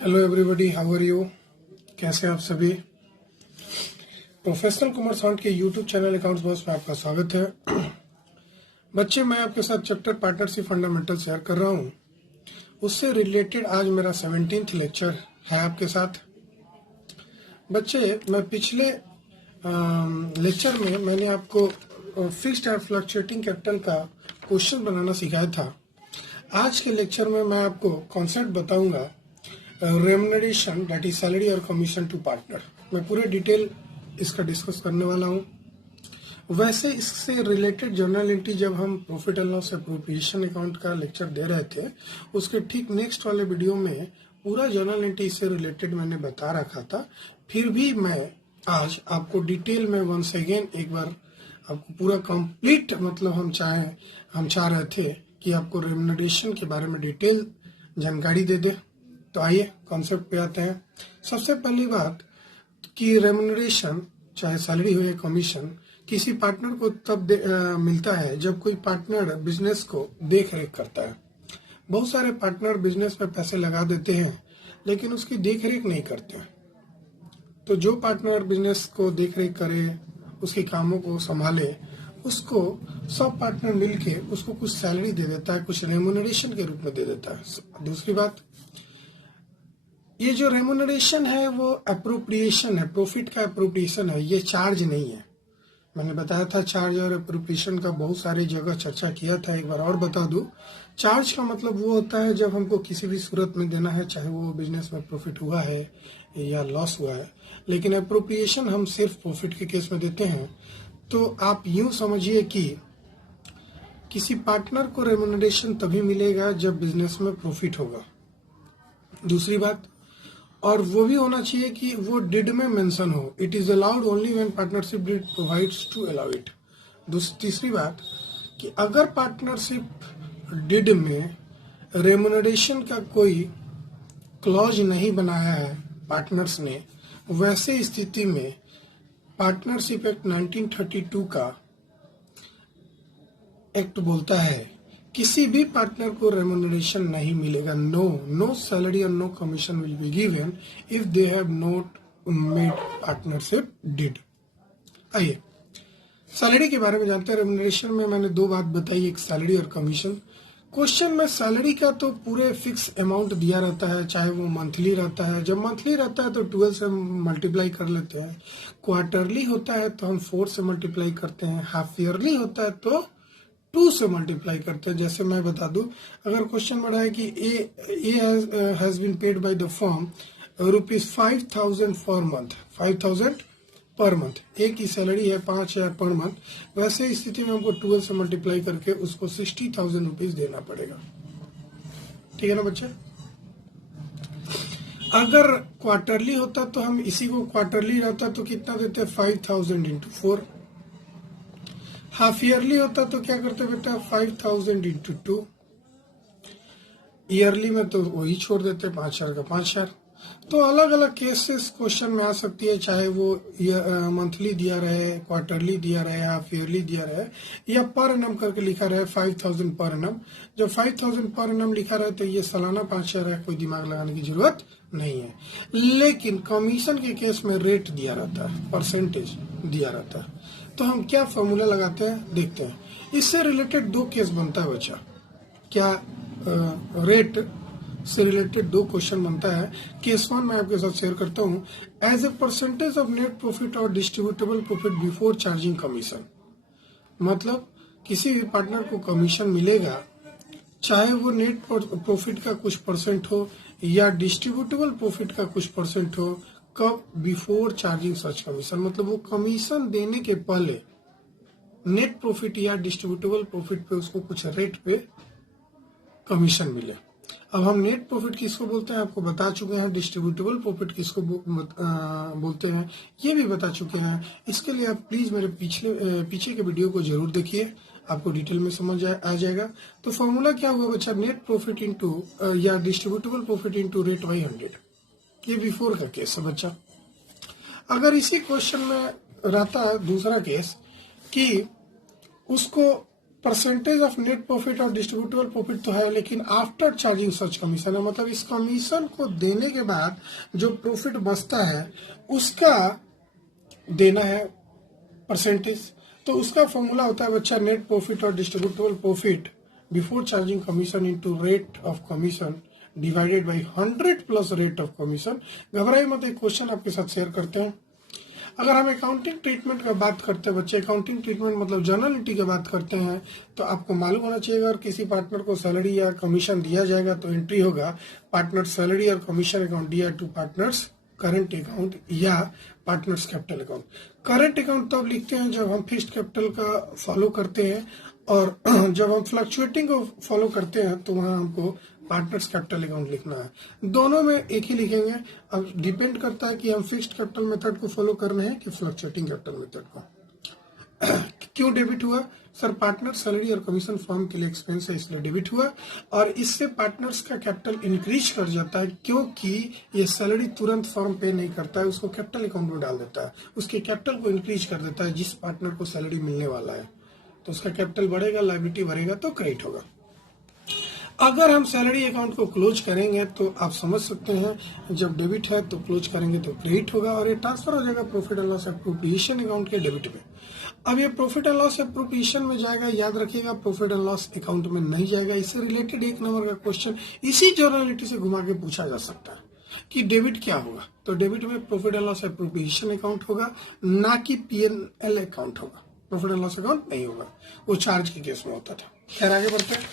Hello everybody, how are you? कैसे हैं आप सभी? प्रोफेशनल कॉमर्स हंट के यूट्यूब चैनल अकाउंट्स बॉस में आपका स्वागत है। बच्चे, मैं आपके साथ चैप्टर पार्टनरशिप फंडामेंटल शेयर कर रहा हूं। उससे रिलेटेड आज मेरा 17th लेक्चर है आपके साथ। बच्चे, मैं पिछले लेक्चर में मैंने आपको फिक्स्ड और फ्लक्चुएटिंग कैपिटल का क्वेश्चन बनाना सिखाया था। आज के लेक्चर में मैं आपको कॉन्सेप्ट बताऊंगा रेम्युनरेशन, दैट इज सैलरी और कमीशन टू पार्टनर। मैं पूरे डिटेल इसका डिस्कस करने वाला हूं। वैसे इससे रिलेटेड जर्नल एंट्री जब हम profit and loss appropriation account का लेक्चर दे रहे थे, उसके ठीक नेक्स्ट वाले वीडियो में पूरा जर्नल एंट्री से रिलेटेड मैंने बता रखा था। फिर भी मैं आज आपको डिटेल में वंस अगेन एक बार आपको पूरा कंप्लीट, मतलब हम चाह रहे थे कि आपको रेम्युनरेशन के बारे में डिटेल जानकारी दे दे। तो आइए कॉन्सेप्ट पे आते हैं। सबसे पहली बात कि रेम्युनरेशन, चाहे सैलरी हो या कमीशन, किसी पार्टनर को तब मिलता है जब कोई पार्टनर बिजनेस को देख रेख करता है। बहुत सारे पार्टनर बिजनेस में पैसे लगा देते हैं लेकिन उसकी देख रेख नहीं करते। तो जो पार्टनर बिजनेस को देख रेख करे, उसके कामों को संभाले, उसको सब पार्टनर मिलके उसको कुछ सैलरी दे देता है, कुछ रेम्युनरेशन के रूप में दे देता है। दूसरी बात, ये जो रेम्युनरेशन है वो अप्रोप्रिएशन है, प्रॉफिट का अप्रोप्रिएशन है, ये चार्ज नहीं है। मैंने बताया था चार्ज और अप्रोप्रिएशन का बहुत सारी जगह चर्चा किया था। एक बार और बता दूं, चार्ज का मतलब वो होता है जब हमको किसी भी सूरत में देना है, चाहे वो बिजनेस में प्रॉफिट हुआ है या लॉस हुआ है। लेकिन अप्रोप्रिएशन हम सिर्फ प्रॉफिट के केस में देते हैं। तो आप यूं समझिए कि किसी पार्टनर को रेम्युनरेशन तभी मिलेगा जब बिजनेस में प्रॉफिट होगा। दूसरी बात, और वो भी होना चाहिए कि वो डिड में मेंशन हो। It is allowed only when partnership deed provides to allow it. तीसरी बात कि अगर पार्टनरशिप डिड में रेम्युनरेशन का कोई क्लॉज नहीं बनाया है पार्टनर्स ने, वैसे स्थिति में पार्टनरशिप एक्ट 1932 का एक्ट बोलता है किसी भी पार्टनर को रेम्युनरेशन नहीं मिलेगा। नो सैलरी और no commission will be given if they have not made partnership deed. आइए सैलरी के बारे में जानते हैं। रेम्युनरेशन में मैंने दो बात बताई, एक सैलरी और कमीशन। क्वेश्चन में सैलरी का तो पूरे फिक्स अमाउंट दिया रहता है, चाहे वो मंथली रहता है। जब मंथली रहता है तो 12 से मल्टीप्लाई कर लेते हैं। क्वार्टरली होता है तो हम 4 से मल्टीप्लाई करते हैं। हाफ ईयरली होता है तो 2 से मल्टीप्लाई करते हैं। जैसे मैं बता दूं, अगर क्वेश्चन बढ़ा है कि A has been paid by the firm ₹5,000 पर मंथ, 5,000 पर मंथ, एक की सैलरी है 5,000 पर मंथ। वैसे स्थिति में हमको 12 से मल्टीप्लाई करके उसको 60,000 रुपीज देना पड़ेगा। ठीक है ना बच्चे? अगर क्वार्टरली होता तो हम इसी को, क्वार्टरली रहता तो कितना देते, 5,000 इंटू 4। हाफ ईयरली होता तो क्या करते बेटा, 5,000 इंटू 2। ईयरली में तो वही छोड़ देते, 5,000 का 5,000। तो अलग अलग केसेस क्वेश्चन में आ सकती है, चाहे वो मंथली दिया रहे, क्वार्टरली दिया रहे, हाफ ईयरली दिया रहे, या पर एनम करके लिखा रहे 5,000 पर एनम। जब 5,000 पर एनम लिखा रहे तो ये सालाना 5,000 है, कोई दिमाग लगाने की जरूरत नहीं है। लेकिन कमीशन के केस में रेट दिया रहता है, परसेंटेज दिया रहता है। तो हम क्या फॉर्मूला लगाते हैं, देखते हैं। इससे रिलेटेड दो केस बनता है बच्चा। क्या रेट से रिलेटेड दो क्वेश्चन बनता है। केस 1 मैं आपके साथ शेयर करता हूं। As a percentage of net profit और distributable profit before charging commission, मतलब किसी भी पार्टनर को कमीशन मिलेगा, चाहे वो नेट प्रॉफिट का कुछ परसेंट हो या डिस्ट्रीब्यूटेबल प्रॉफिट का कुछ परसेंट हो। कब? बिफोर चार्जिंग सच कमीशन, मतलब वो कमीशन देने के पहले नेट प्रॉफिट या डिस्ट्रीब्यूटेबल प्रॉफिट पे उसको कुछ रेट पे कमीशन मिले। अब हम नेट प्रॉफिट किसको बोलते हैं आपको बता चुके हैं, डिस्ट्रीब्यूटेबल प्रॉफिट किसको बोलते हैं ये भी बता चुके हैं। इसके लिए आप प्लीज मेरे पीछे के वीडियो को जरूर देखिए, आपको डिटेल में समझ आ जाएगा। तो फॉर्मूला क्या हुआ बच्चा, नेट प्रॉफिट इंटू या distributable profit into rate by 100। ये बिफोर का केस है बच्चा। अगर इसी क्वेश्चन में रहता है दूसरा केस कि उसको परसेंटेज ऑफ नेट प्रॉफिट और डिस्ट्रीब्यूटेबल प्रॉफिट तो है, लेकिन आफ्टर चार्जिंग सच कमीशन है, मतलब इस कमीशन को देने के बाद जो प्रॉफिट बचता है उसका देना है परसेंटेज। तो उसका फॉर्मूला होता है बच्चा नेट प्रॉफिट और distributable profit before charging commission into rate of commission divided by 100 plus rate of commission. घबराइए मत, एक क्वेश्चन आपके साथ शेयर करते हैं। अगर हम अकाउंटिंग ट्रीटमेंट का बात करते हैं बच्चे, अकाउंटिंग ट्रीटमेंट मतलब जर्नलिटी की बात करते हैं, तो आपको मालूम होना चाहिए अगर किसी पार्टनर को सैलरी या कमीशन दिया जाएगा तो एंट्री होगा पार्टनर सैलरी और कमीशन अकाउंट दिया टू पार्टनर्स करंट अकाउंट या partners capital account. Current account तब लिखते हैं जब हम फिक्स्ड कैपिटल का फॉलो करते हैं, और जब हम फ्लक्चुएटिंग को फॉलो करते हैं तो वहां हमको पार्टनर्स कैपिटल अकाउंट लिखना है। दोनों में एक ही लिखेंगे। अब डिपेंड करता है कि हम फिक्स्ड कैपिटल मेथड को फॉलो कर रहे हैं कि फ्लक्चुएटिंग कैपिटल मेथड को। क्यों डेबिट हुआ सर? पार्टनर सैलरी और कमीशन फर्म के लिए एक्सपेंस है इसलिए डेबिट हुआ, और इससे पार्टनर्स का कैपिटल इंक्रीज कर जाता है क्योंकि ये सैलरी तुरंत फर्म पे नहीं करता है, उसको कैपिटल अकाउंट में डाल देता है, उसके कैपिटल को इंक्रीज कर देता है। जिस पार्टनर को सैलरी मिलने वाला है तो उसका कैपिटल बढ़ेगा, लायबिलिटी बढ़ेगा तो क्रेडिट होगा। अगर हम सैलरी अकाउंट को क्लोज करेंगे तो आप समझ सकते हैं जब डेबिट है तो क्लोज करेंगे तो क्रेडिट होगा, और ये ट्रांसफर हो जाएगा profit and loss appropriation account के डेबिट में। अब ये प्रॉफिट एंड लॉस एप्रोप्रिएशन में जाएगा, याद रखिएगा प्रॉफिट एंड लॉस अकाउंट में नहीं जाएगा। इससे रिलेटेड एक नंबर का क्वेश्चन इसी जर्नलिटी से घुमा के पूछा जा सकता है कि डेबिट क्या होगा। तो डेबिट में profit and loss appropriation account होगा, ना कि P&L अकाउंट होगा। प्रॉफिट एंड लॉस अकाउंट नहीं होगा, वो चार्ज के केस में होता था। खैर आगे बढ़ते हैं।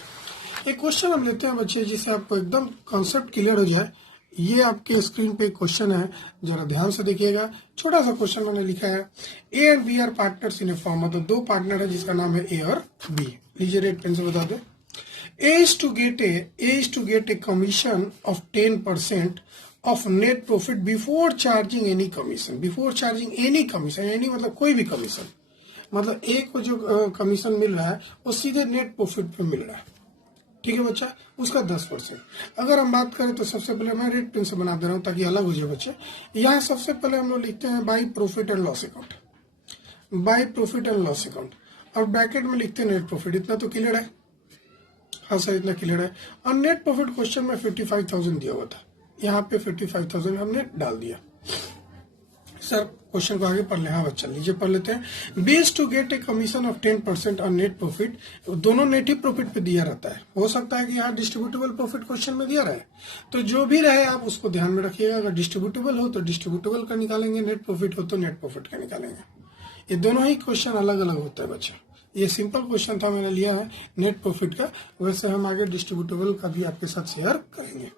एक क्वेश्चन हम लेते हैं बच्चे जिससे आपको एकदम कॉन्सेप्ट क्लियर हो जाए। ये आपके स्क्रीन पे क्वेश्चन है, जरा ध्यान से देखिएगा। छोटा सा क्वेश्चन मैंने लिखा है, A and B are partners in a firm, मतलब दो पार्टनर है जिसका नाम है ए और बी। लीजिए रेट पेन से बता दो। A is to get a commission of 10% of net profit before charging any commission. Before charging any commission, any मतलब कोई भी कमीशन, मतलब ए को जो कमीशन मिल रहा है वो सीधे नेट प्रॉफिट पे मिल रहा है। ठीक है बच्चा, उसका 10%। अगर हम बात करें तो सबसे पहले मैं रेट पेन से बना दे रहा हूं ताकि अलग हो जाए बच्चे। यहाँ सबसे पहले हम लोग लिखते हैं by profit and loss account, by profit and loss account, और ब्रैकेट में लिखते हैं नेट प्रॉफिट। इतना तो क्लियर है? हाँ सर इतना क्लियर है। और नेट प्रॉफिट क्वेश्चन में 55,000 दिया हुआ था, यहाँ पे 55,000 हमने डाल दिया। सर क्वेश्चन को आगे पढ़ ले। हाँ बच्चा लीजिए पढ़ लेते हैं। B is to get a commission of 10% on net profit, दोनों नेट ही प्रॉफिट पे दिया रहता है। हो सकता है कि यहाँ डिस्ट्रीब्यूटेबल प्रॉफिट क्वेश्चन में दिया रहे, तो जो भी रहे आप उसको ध्यान में रखिएगा। अगर डिस्ट्रीब्यूटेबल हो तो डिस्ट्रीब्यूटेबल का निकालेंगे, नेट प्रॉफिट हो तो नेट प्रॉफिट का निकालेंगे। ये दोनों ही क्वेश्चन अलग अलग होता है बच्चा। ये सिंपल क्वेश्चन था, मैंने लिया है नेट प्रॉफिट का, वैसे हम आगे डिस्ट्रीब्यूटेबल का भी आपके साथ शेयर करेंगे।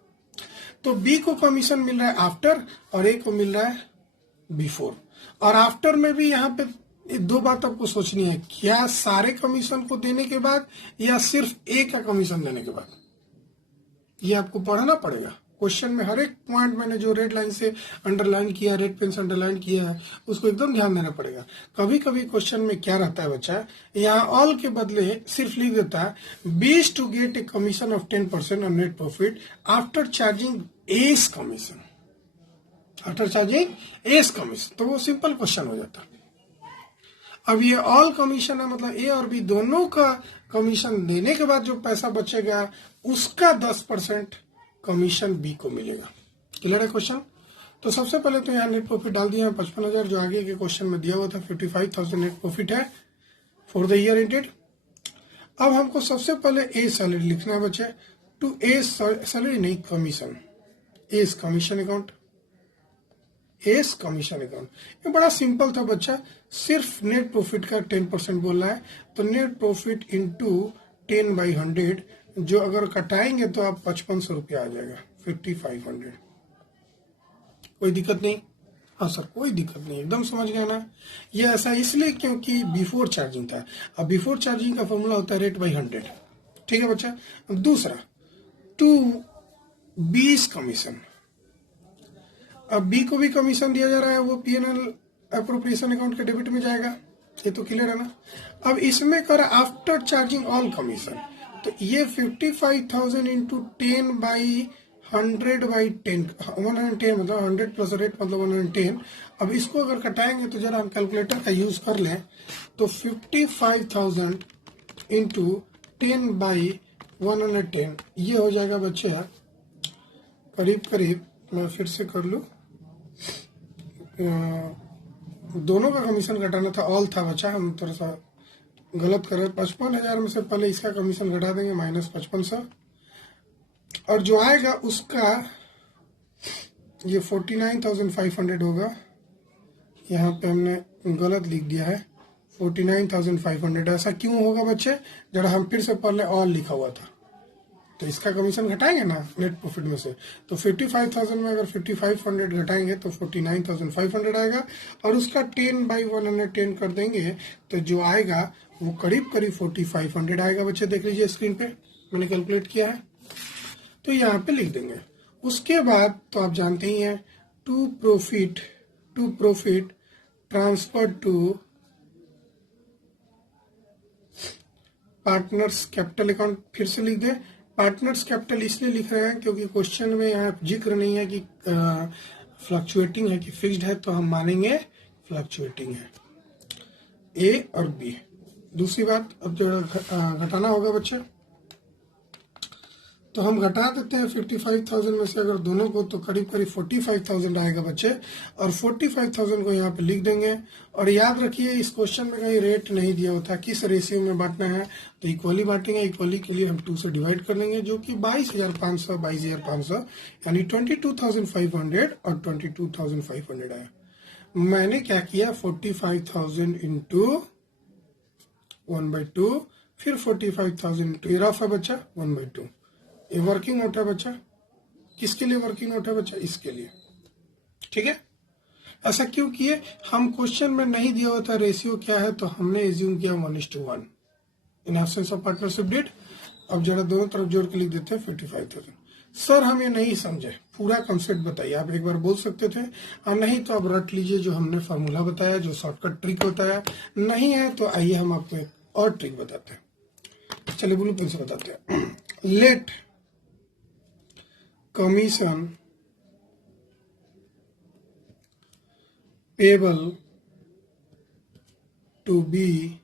तो बी को कमीशन मिल रहा है आफ्टर और ए को मिल रहा है बिफोर। और आफ्टर में भी यहाँ पे दो बात आपको सोचनी है, क्या सारे कमीशन को देने के बाद या सिर्फ ए का कमीशन देने के बाद, ये आपको पढ़ना पड़ेगा। क्वेश्चन में हर एक पॉइंट मैंने जो रेड लाइन से अंडरलाइन किया, रेड पेन से अंडरलाइन किया है, उसको एकदम ध्यान देना पड़ेगा। कभी कभी क्वेश्चन में क्या रहता है बच्चा, यहाँ ऑल के बदले सिर्फ लिख देता है B is to get a commission of 10% on net profit after charging such commission, after charging such commission, तो वो सिंपल क्वेश्चन हो जाता। अब ये ऑल कमीशन है, मतलब ए और बी दोनों का कमीशन देने के बाद जो पैसा बचेगा उसका 10% कमीशन बी को मिलेगा। क्लियर है क्वेश्चन? तो सबसे पहले तो यहाँ नेट प्रॉफिट डाल दिया है 55,000, जो आगे के क्वेश्चन में दिया हुआ था 55,000 नेट प्रॉफिट है फॉर द ईयर एंडेड। अब हमको सबसे पहले ए सैलरी लिखना है बच्चे, टू ए सैलरी नहीं commission, S commission account, S commission account. ये बड़ा सिंपल था बच्चा, सिर्फ नेट प्रॉफिट का 10% बोलना है, तो नेट प्रॉफिट इंटू 10/100, जो अगर कटाएंगे तो आप 5500 रुपया आ जाएगा, 5500। कोई दिक्कत नहीं? हाँ सर कोई दिक्कत नहीं, एकदम समझ गए ना। ये ऐसा इसलिए क्योंकि बिफोर चार्जिंग था। अब बिफोर चार्जिंग का फॉर्मूला होता है रेट बाई 100। ठीक है बच्चा। दूसरा, टू बीस कमीशन, अब बी को भी कमीशन दिया जा रहा है, वो P&L एप्रोप्रिएशन अकाउंट के डेबिट में जाएगा, ये तो क्लियर है ना। अब इसमें कर आफ्टर चार्जिंग ऑल कमीशन, तो ये 55,000 इंटू 10/100/10, 110 मतलब 100 प्लस रेट मतलब 110। अब इसको अगर कटाएंगे तो जरा हम कैलकुलेटर का यूज कर लें, तो 55,000 इंटू 10/110, ये हो जाएगा बच्चे करीब करीब, मैं फिर से कर लूँ, दोनों का कमीशन घटाना था, ऑल था बच्चा, हम थोड़ा सा गलत कर रहे हैं। 55,000 में से पहले इसका कमीशन घटा देंगे -5500, और जो आएगा उसका ये 49,500 होगा। यहाँ पे हमने गलत लिख दिया है 49,500। ऐसा क्यों होगा बच्चे, जरा हम फिर से पहले ऑल लिखा हुआ था, तो इसका कमीशन घटाएंगे ना नेट प्रॉफिट में से, तो 55,000 में अगर 5500 घटाएंगे तो 49,500 आएगा, और उसका 10/110 कर देंगे तो जो आएगा वो करीब करीब 4500 आएगा। बच्चे देख लीजिए स्क्रीन पे, मैंने कैलकुलेट किया है, तो यहाँ पे लिख देंगे। उसके बाद तो आप जानते ही हैं, to profit transfer to partners capital account, फिर से लिख दें। पार्टनर्स कैपिटल इसलिए लिख रहे हैं क्योंकि क्वेश्चन में यहाँ जिक्र नहीं है कि फ्लक्चुएटिंग है कि फिक्स्ड है, तो हम मानेंगे फ्लक्चुएटिंग है, ए और बी। दूसरी बात, अब जो घटाना होगा बच्चे, तो हम घटा देते हैं 55,000 में से अगर दोनों को, तो करीब करीब 45,000 आएगा बच्चे, और 45,000 को यहाँ पे लिख देंगे। और याद रखिए इस क्वेश्चन में कहीं रेट नहीं दिया होता, किस रेशियो में बांटना है, तो इक्वली बांटेंगे। इक्वली के लिए हम 2 से डिवाइड कर लेंगे, जो कि 22,500 यानी 22,500 और 22,500 आया। मैंने क्या किया, 45,000 इंटू 1/2, फिर 45,000 इंटू, ये रफ है बच्चा 1/2। ये वर्किंग नोट है बच्चा, किसके लिए वर्किंग नोट है बच्चा, इसके लिए, ठीक है। ऐसा क्यों किए, हम क्वेश्चन में नहीं दिया होता रेशियो क्या है, तो हमने एज्यूम किया 1:1 in absence of partnership deed. अब जरा दोनों तरफ जोड़ के लिख देते हैं 55,000। सर हम ये नहीं समझे, पूरा कंसेप्ट बताइए, आप एक बार बोल सकते थे, और नहीं तो आप रट लीजिए जो हमने फार्मूला बताया, जो शॉर्टकट ट्रिक होता है। नहीं है तो आइए हम आपको एक और ट्रिक बताते हैं। चलिए ब्लू पेन से बताते हैं। Let commission payable to be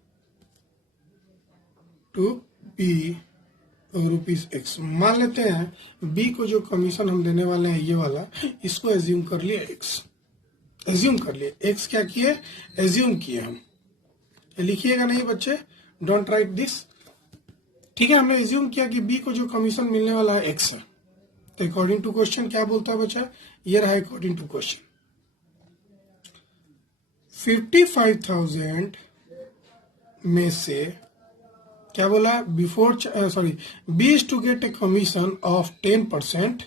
₹X। मान लेते हैं बी को जो कमीशन हम देने वाले हैं ये वाला, इसको एज्यूम कर लिए X, एज्यूम कर लिए X। क्या किए, एज्यूम किए हम, लिखिएगा नहीं बच्चे, डोंट राइट दिस, ठीक है। हमने एज्यूम किया कि बी को जो कमीशन मिलने वाला है X है, तो अकॉर्डिंग टू क्वेश्चन क्या बोलता है बच्चा, ये रहा अकॉर्डिंग टू क्वेश्चन। 55,000 में से क्या बोला, B is to get a commission of 10%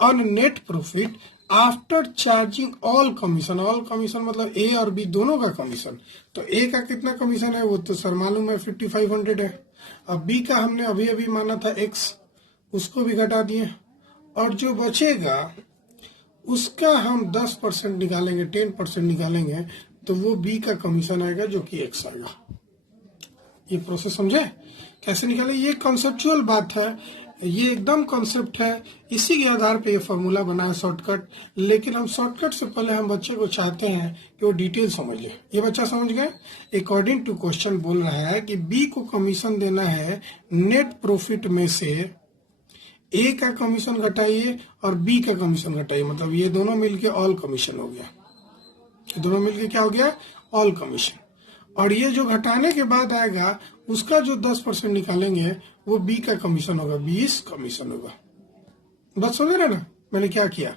on net profit after charging all commission. All commission मतलब ए और बी दोनों का कमीशन। तो ए का कितना कमीशन है वो तो सर मालूम है 5500 है। अब बी का हमने अभी अभी माना था X, उसको भी घटा दिए, और जो बचेगा उसका हम 10% निकालेंगे, 10% निकालेंगे, तो वो बी का कमीशन आएगा जो कि X आएगा। ये प्रोसेस समझे कैसे निकाले, ये कॉन्सेप्चुअल बात है, ये एकदम कॉन्सेप्ट है, इसी के आधार पे ये फॉर्मूला बना है शॉर्टकट। लेकिन हम शॉर्टकट से पहले हम बच्चे को चाहते हैं कि वो डिटेल समझ ले। ये बच्चा समझ गए, अकॉर्डिंग टू क्वेश्चन बोल रहा है कि बी को कमीशन देना है नेट प्रॉफिट में से, ए का कमीशन घटाइए और बी का कमीशन घटाइए, मतलब ये दोनों मिलके ऑल कमीशन हो गया, ये दोनों मिलके क्या हो गया, ऑल कमीशन। और ये जो घटाने के बाद आएगा उसका जो 10% निकालेंगे वो बी का कमीशन होगा, 20 कमीशन होगा। बस समझ रहे ना मैंने क्या किया,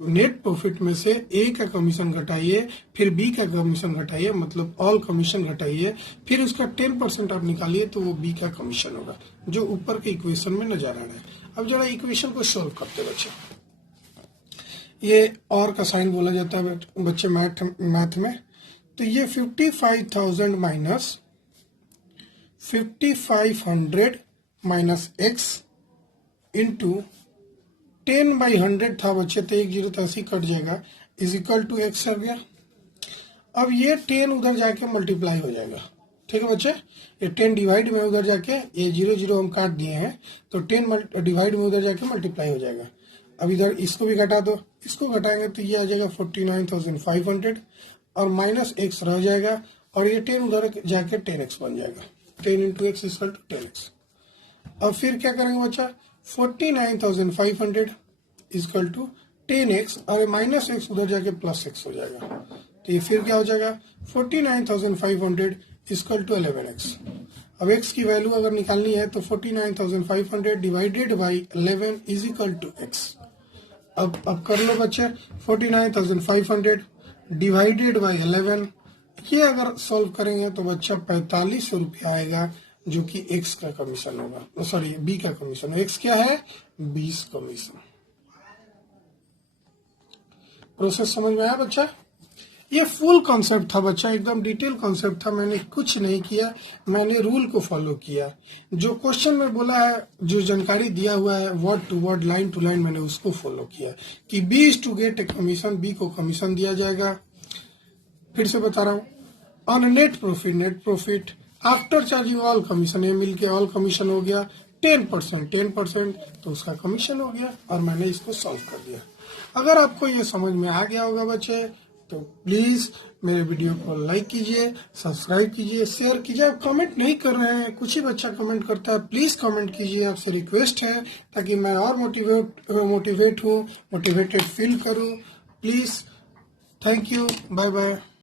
नेट प्रॉफिट में से ए का कमीशन घटाइए, फिर बी का कमीशन घटाइए, मतलब ऑल कमीशन घटाइए, फिर उसका 10% आप निकालिए तो वो बी का कमीशन होगा, जो ऊपर के इक्वेशन में नजर आ रहा है। अब जरा इक्वेशन को सोल्व करते बच्चे, ये और का साइन बोला जाता है बच्चे मैथ में। तो ये 55,000 माइनस 5500 माइनस X इंटू 10/100 था बच्चे, तो 1 0 तो 80 कट जाएगा, इज इक्वल टू X आ गया। अब ये 10 उधर जाके मल्टीप्लाई हो जाएगा, ठीक है बच्चे, ये 10 डिवाइड में उधर जाके, ये 0 0 हम काट दिए हैं, तो 10 डिवाइड में उधर जाके मल्टीप्लाई हो जाएगा। अब इधर इसको भी घटा दो, इसको घटाएंगे तो ये आ जाएगा 49,500 और माइनस X रह जाएगा, और ये 10 उधर जाके 10X बन जाएगा। 10 into x equal to 10x। अब फिर क्या करेंगे बच्चा, 49,500 इक्वल टू 10x और माइनस एक्स उधर जाके प्लस एक्स हो जाएगा, तो ये फिर क्या हो जाएगा 49,500 इक्वल टू 11x। अब x की वैल्यू अगर निकालनी है तो 49,500 divided by 11 is equal to x। अब कर लो बच्चे, 49,500 डिवाइडेड बाई 11, ये अगर सॉल्व करेंगे तो बच्चा 45 रुपया आएगा, जो कि x का कमीशन होगा, सॉरी b का कमीशन। x क्या है, 20 कमीशन। प्रोसेस समझ में आया बच्चा? ये फुल कॉन्सेप्ट था बच्चा, एकदम डिटेल कॉन्सेप्ट था, मैंने कुछ नहीं किया, मैंने रूल को फॉलो किया। जो क्वेश्चन में बोला है, जो जानकारी दिया हुआ है word to word line to line, मैंने उसको फॉलो किया कि B is to get a commission, B को कमीशन दिया जाएगा। फिर से बता रहा हूँ, on net profit after charging all commission, ये मिलके ऑल कमीशन हो गया 10%, तो उसका कमीशन हो गया, और मैंने इसको सॉल्व कर दिया। अगर आपको ये समझ में आ गया होगा बच्चे, तो प्लीज मेरे वीडियो को लाइक कीजिए, सब्सक्राइब कीजिए, शेयर कीजिए। आप कमेंट नहीं कर रहे हैं, कुछ ही बच्चा कमेंट करता है, प्लीज कमेंट कीजिए, आपसे रिक्वेस्ट है, ताकि मैं और मोटिवेटेड फील करूं। Please, thank you, bye bye.